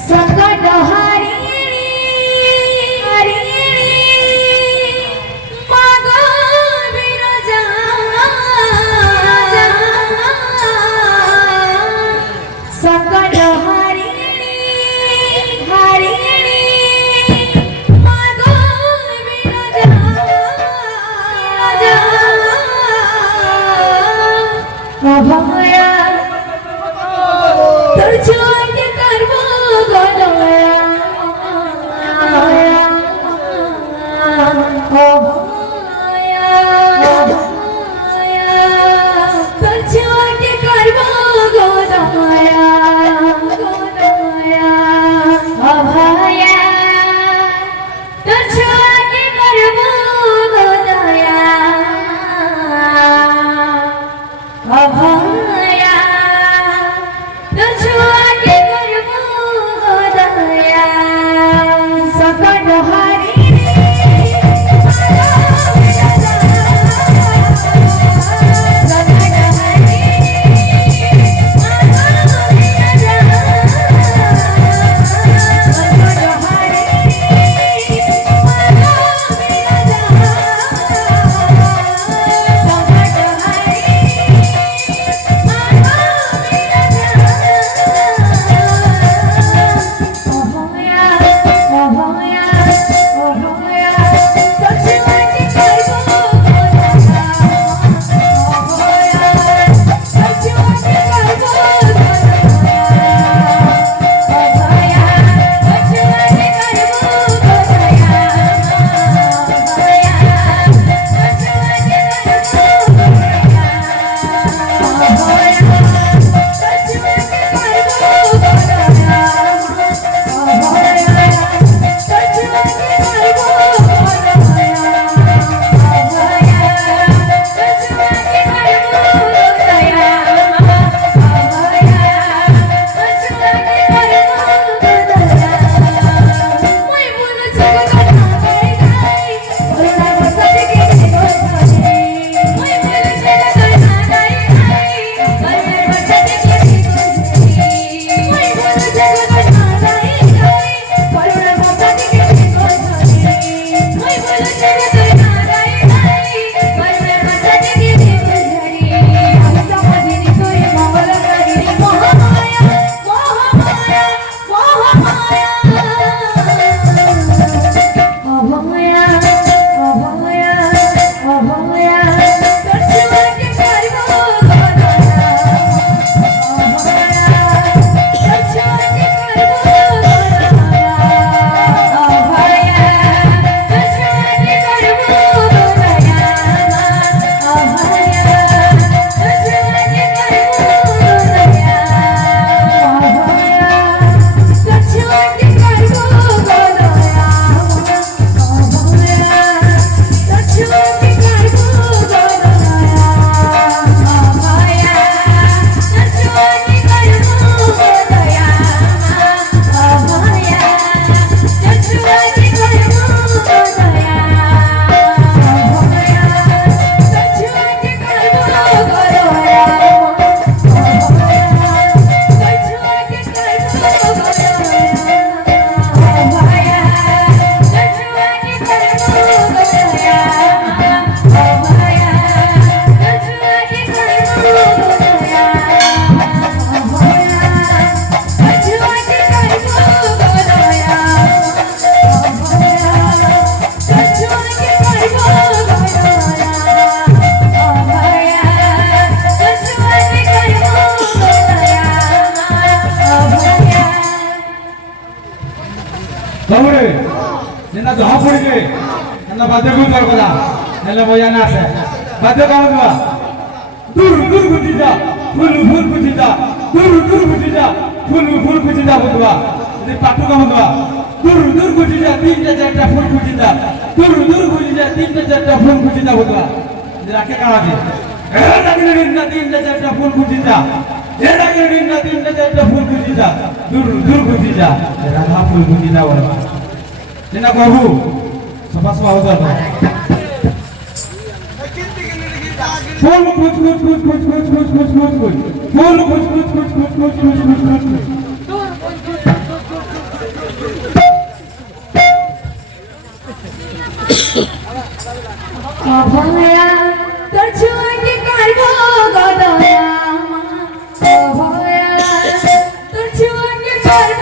संकट हरिणी मागो विरजा संकट हरिणी मागो विरजा अभया তোর ছোঁয়াকে করব গলয়া অভয়া তোর ছোঁয়াকে করব গলয়া অভয়া তোর ছোঁয়াকে করব গলয়া অভয়া বাদে বুঝার কথা হেলে বইয়া না আছে বাদে কাম দিবা দূর দূর বুঝি যা ফুল ফুল বুঝি যা দূর দূর বুঝি যা ফুল ফুল বুঝি যা বুঝবা যে পাটু কাম দিবা দূর দূর বুঝি যা তিনটা চারটা ফুল বুঝি যা দূর দূর বুঝি যা তিনটা চারটা ফুল বুঝি যা বুঝবা যে রাখে কাম আছে এ লাগিলে না তিনটা চারটা ফুল বুঝি যা এ লাগিলে না তিনটা চারটা ফুল বুঝি যা দূর দূর বুঝি যা রাধা ফুল বুঝি যা বলবা যেনা বাবু সফা সফা হয়ে যাবে ফুল কুচ কুচ কুচ কুচ কুচ কুচ কুচ কুচ কুচ ফুল কুচ কুচ কুচ কুচ কুচ কুচ কুচ কুচ অভয়া তোর ছোঁয়াকে করব গো দয়া মা অভয়া তোর ছোঁয়াকে করব